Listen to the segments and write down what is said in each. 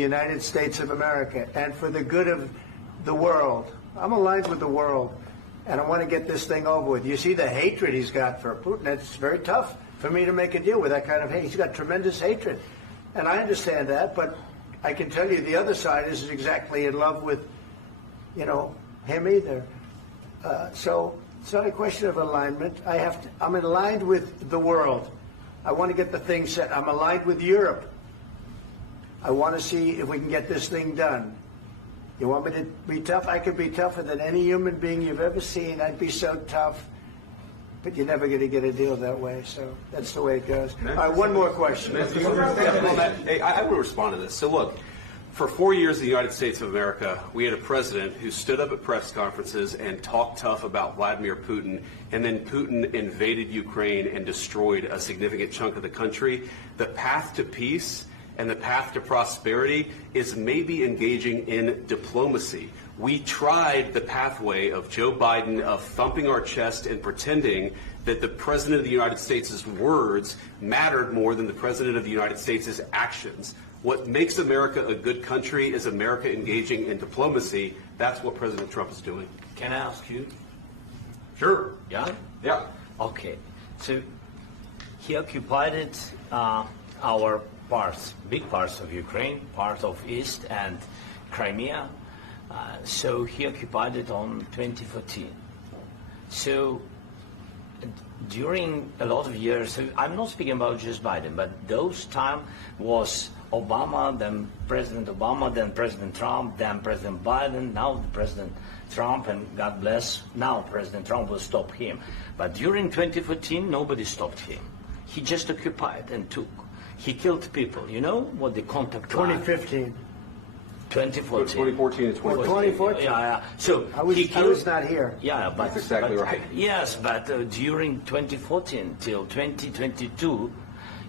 United States of America and for the good of the world. I'm aligned with the world, and I want to get this thing over with. You see the hatred he's got for Putin. It's very tough for me to make a deal with that kind of hate. He's got tremendous hatred, and I understand that, but I can tell you the other side isn't exactly in love with, him either. So it's not a question of alignment. I'm aligned with the world. I want to get the thing set. I'm aligned with Europe. I want to see if we can get this thing done. You want me to be tough? I could be tougher than any human being you've ever seen. I'd be so tough. But you're never going to get a deal that way. So that's the way it goes. All right, one more question. Hey, I will respond to this. So look, for 4 years in the United States of America, we had a president who stood up at press conferences and talked tough about Vladimir Putin, and then Putin invaded Ukraine and destroyed a significant chunk of the country. The path to peace and the path to prosperity is maybe engaging in diplomacy. We tried the pathway of Joe Biden of thumping our chest and pretending that the President of the United States' words mattered more than the President of the United States' actions. What makes America a good country is America engaging in diplomacy. That's what President Trump is doing. Can I ask you? Sure. Yeah? Yeah. Okay. So he occupied our parts, big parts of Ukraine, part of East and Crimea. So he occupied it on 2014. So during a lot of years, so I'm not speaking about just Biden, but those time was Obama, then President Obama, then President Trump, then President Biden, now President Trump, and God bless, now President Trump will stop him. But during 2014, nobody stopped him. He just occupied and took. He killed people. You know what the contact 2015. 2014 2014. and 2014. 2014. Yeah. So I was not here. Yeah, but that's exactly right. Yes, but during 2014 till 2022,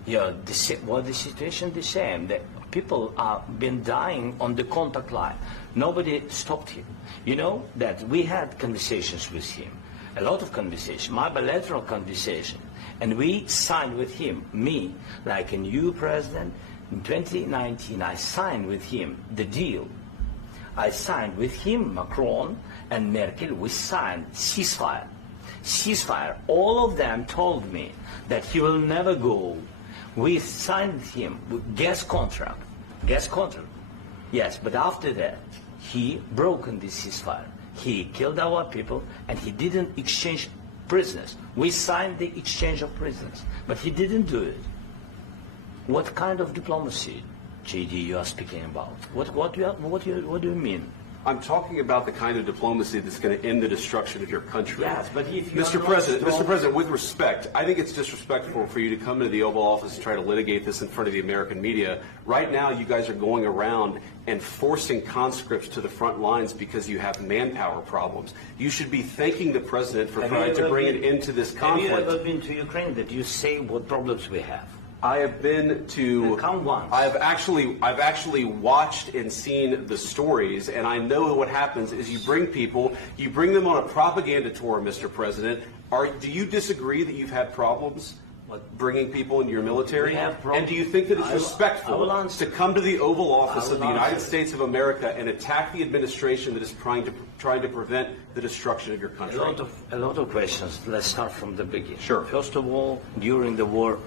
yeah, the situation the same. The people are been dying on the contact line. Nobody stopped him. You know that we had conversations with him, a lot of conversation, my bilateral conversation, and we signed with him. Me, like a new president. In 2019, I signed with him the deal. I signed with him, Macron and Merkel, we signed ceasefire. Ceasefire. All of them told me that he will never go. We signed with him with gas contract. Gas contract. Yes, but after that, he broken the ceasefire. He killed our people and he didn't exchange prisoners. We signed the exchange of prisoners, but he didn't do it. What kind of diplomacy, JD, you are speaking about? What do you mean? I'm talking about the kind of diplomacy that's going to end the destruction of your country. Yes, but if you Mr. President, with respect, I think it's disrespectful for you to come into the Oval Office and try to litigate this in front of the American media. Right now, you guys are going around and forcing conscripts to the front lines because you have manpower problems. You should be thanking the President for trying to bring an end to this conflict. Have you ever been to Ukraine that you say what problems we have? I have been to. Come once. I've actually watched and seen the stories, and I know what happens is you bring them on a propaganda tour, Mr. President. Do you disagree that you've had problems bringing people into your military? And do you think that it's respectful to come to the Oval Office of the United States of America and attack the administration that is trying to prevent the destruction of your country? A lot of questions. Let's start from the beginning. Sure. First of all, during the war,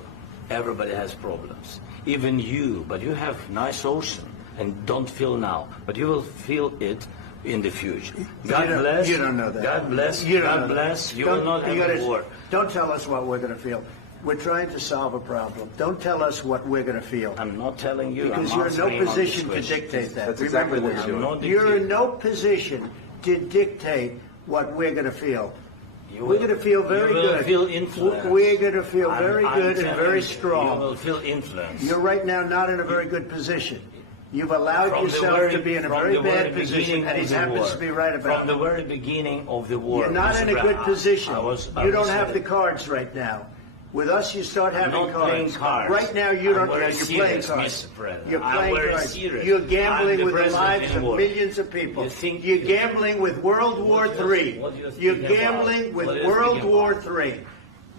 everybody has problems. Even you, but you have nice ocean and don't feel now, but you will feel it in the future. God bless. You don't know that. God bless. God bless. You will not have a war. Don't tell us what we're going to feel. We're trying to solve a problem. Don't tell us what we're going to feel. I'm not telling you. Because you're in no position to dictate that. That's exactly what you're doing. You're in no position to dictate what we're going to feel. We're going to feel very good. You will feel influence. We're going to feel very good and very strong. You will feel influence. You're right now not in a very good position. You've allowed yourself to be in a very bad position, and he happens to be right about it. From the very beginning of the war. You're not in a good position. You don't have the cards right now. With us, you start having cards. Right now, you don't. You're playing cards. You're playing cards. You're gambling with the lives of millions of people. You're gambling with World War III. You're gambling with World War III.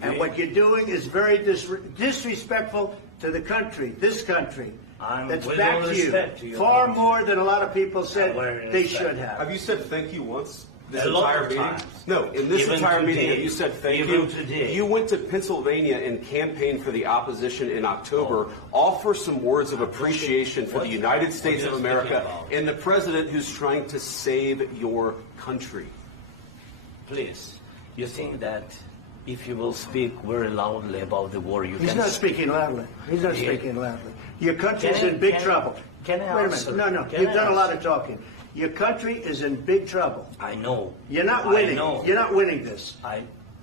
And what you're doing is very disrespectful to the country, this country, That's with back all to respect to you. your Far country. more than a lot of people said Very they respect. should have. Have you said thank you once? This A lot entire of meeting? times. No, in this Even entire meeting, today. have you said thank Even you? today. You went to Pennsylvania and campaigned for the opposition in October. Offer some words of appreciation for the United States of what are you America speaking about? and the president who's trying to save your country. Please, you think that if you will speak very loudly about the war, you He's can... not speaking loudly. He's not Yeah. speaking loudly. Your country's Can I- in big can I- trouble. can I Wait a answer? minute. No. Can You've I done a lot answer? of talking. Your country is in big trouble. I know. You're not I winning. know. You're not winning this.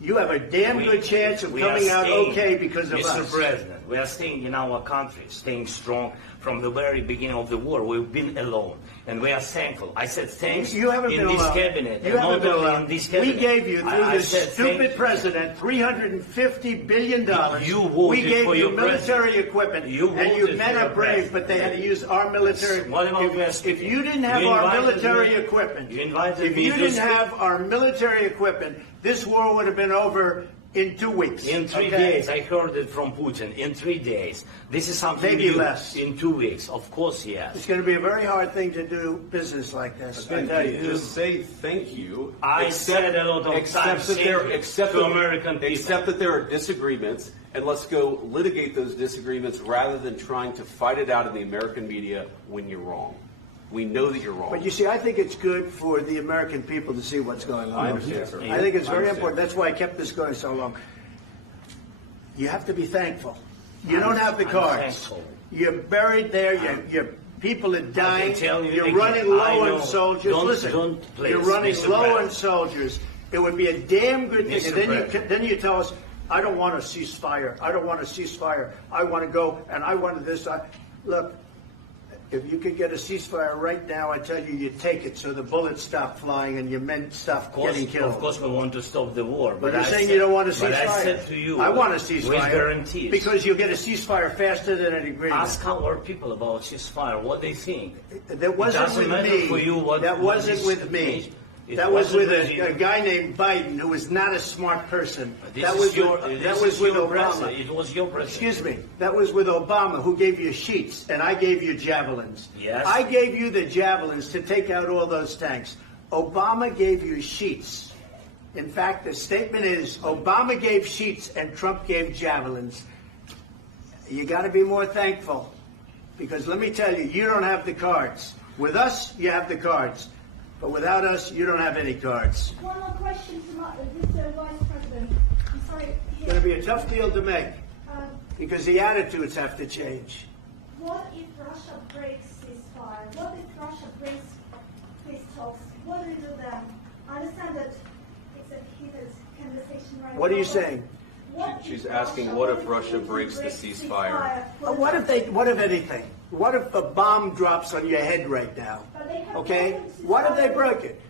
You have a damn We- good chance of we are coming out staying, okay because of Mr. us. President, we are staying in our country, staying strong from the very beginning of the war. We've been alone, and we are thankful. I said thanks You haven't in been this alone. cabinet, You and haven't not been only alone. in this We cabinet. gave you, through I this said stupid thank you. president, $350 billion. You voted we gave for you your military president. equipment, You and you voted men for are your brave, but they had to use our military. What about If you didn't have You our invited military me- equipment, you invited if me you to didn't speak- have our military equipment, this war would have been over in 2 weeks. In 3 okay? days, I heard it from Putin. In 3 days, this is something Maybe new. less. In 2 weeks, of course, yes. It's going to be a very hard thing to do business like this. I tell you. Just say thank you. I said a lot of times that there, thank you except to that- American people. Except that there are disagreements, and let's go litigate those disagreements rather than trying to fight it out in the American media when you're wrong. We know that you're wrong. But you see, I think it's good for the American people to see what's going on. I understand, sir. I think it's I very understand. important. That's why I kept this going so long. You have to be thankful. You don't have the I'm cards. thankful. You're buried there. Your people are dying. tell you You're again, running I low know. on soldiers. Don't- Listen, don't, please, you're running Mr. low on President. soldiers. It would be a damn good thing. Mr. And then President. then you tell us, I don't want a ceasefire. I don't want a ceasefire. I want to go, and I want this. Look, if you could get a ceasefire right now, I tell you, you take it so the bullets stop flying and your men stop getting killed. Of course, we want to stop the war. But you're I saying said- you don't want a ceasefire. But I said to you, I want a ceasefire. with guarantees. Because you'll get a ceasefire faster than an agreement. Ask our people about ceasefire, what they think. That wasn't doesn't with matter me. for you what- that what wasn't is- with me. It That was wasn't with with you. a guy named Biden who was not a smart person. This That is was your, with, this that was is with your Obama. president. It was your president. Excuse me. That was with Obama, who gave you sheets, and I gave you javelins. Yes. I gave you the javelins to take out all those tanks. Obama gave you sheets. In fact, the statement is Obama gave sheets and Trump gave javelins. You got to be more thankful, because let me tell you, you don't have the cards. With us, you have the cards. But without us, you don't have any cards. One more question to Mr. Vice President. I'm sorry. It's going to be a tough deal to make, Um, because the attitudes have to change. what if Russia breaks ceasefire? What if Russia breaks peace talks? What do we do then? I understand that it's a heated conversation right now. What are you but saying? what if She's asking, what if Russia Putin breaks the ceasefire? What if anything? What if a bomb drops on your head right now? But they have Okay? broken ceasefire. What if they broke it?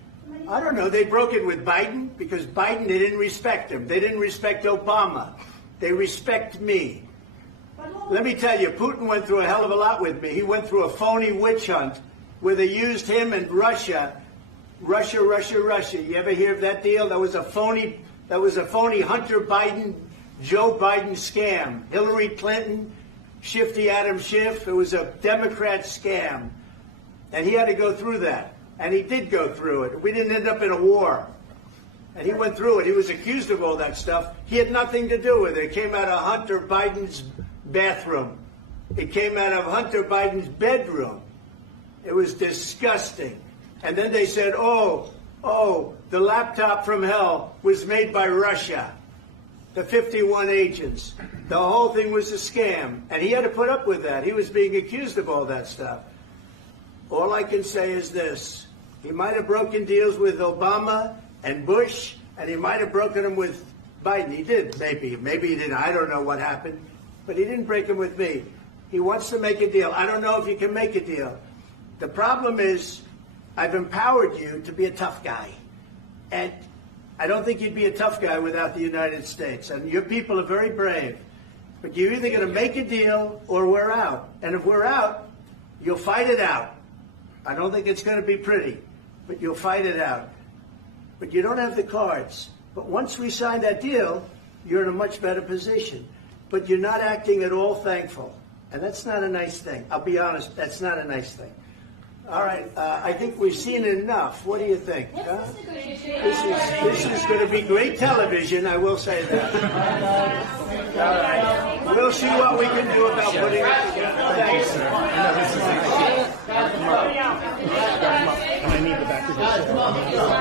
I don't know. They broke it with Biden because Biden, they didn't respect him. They didn't respect Obama. They respect me. But what- Let me tell you, Putin went through a hell of a lot with me. He went through a phony witch hunt where they used him and Russia. Russia. You ever hear of that deal? That was a phony Hunter Biden, Joe Biden scam. Hillary Clinton, Shifty Adam Schiff. It was a Democrat scam. And he had to go through that. And he did go through it. We didn't end up in a war. And he went through it. He was accused of all that stuff. He had nothing to do with it. It came out of Hunter Biden's bathroom. It came out of Hunter Biden's bedroom. It was disgusting. And then they said, oh, the laptop from hell was made by Russia. The 51 agents. The whole thing was a scam. And he had to put up with that. He was being accused of all that stuff. All I can say is this. He might have broken deals with Obama and Bush, and he might have broken them with Biden. He did, maybe. Maybe he didn't. I don't know what happened. But he didn't break them with me. He wants to make a deal. I don't know if he can make a deal. The problem is I've empowered you to be a tough guy. And I don't think you'd be a tough guy without the United States. And your people are very brave. But you're either going to make a deal or we're out. And if we're out, you'll fight it out. I don't think it's going to be pretty, but you'll fight it out. But you don't have the cards. But once we sign that deal, you're in a much better position. But you're not acting at all thankful. And that's not a nice thing. I'll be honest, that's not a nice thing. All right, I think we've seen enough. What do you think? Huh? This is going to be great television, I will say that. All right. We'll see what we can do about putting it together. Thanks, sir. I need the back of this.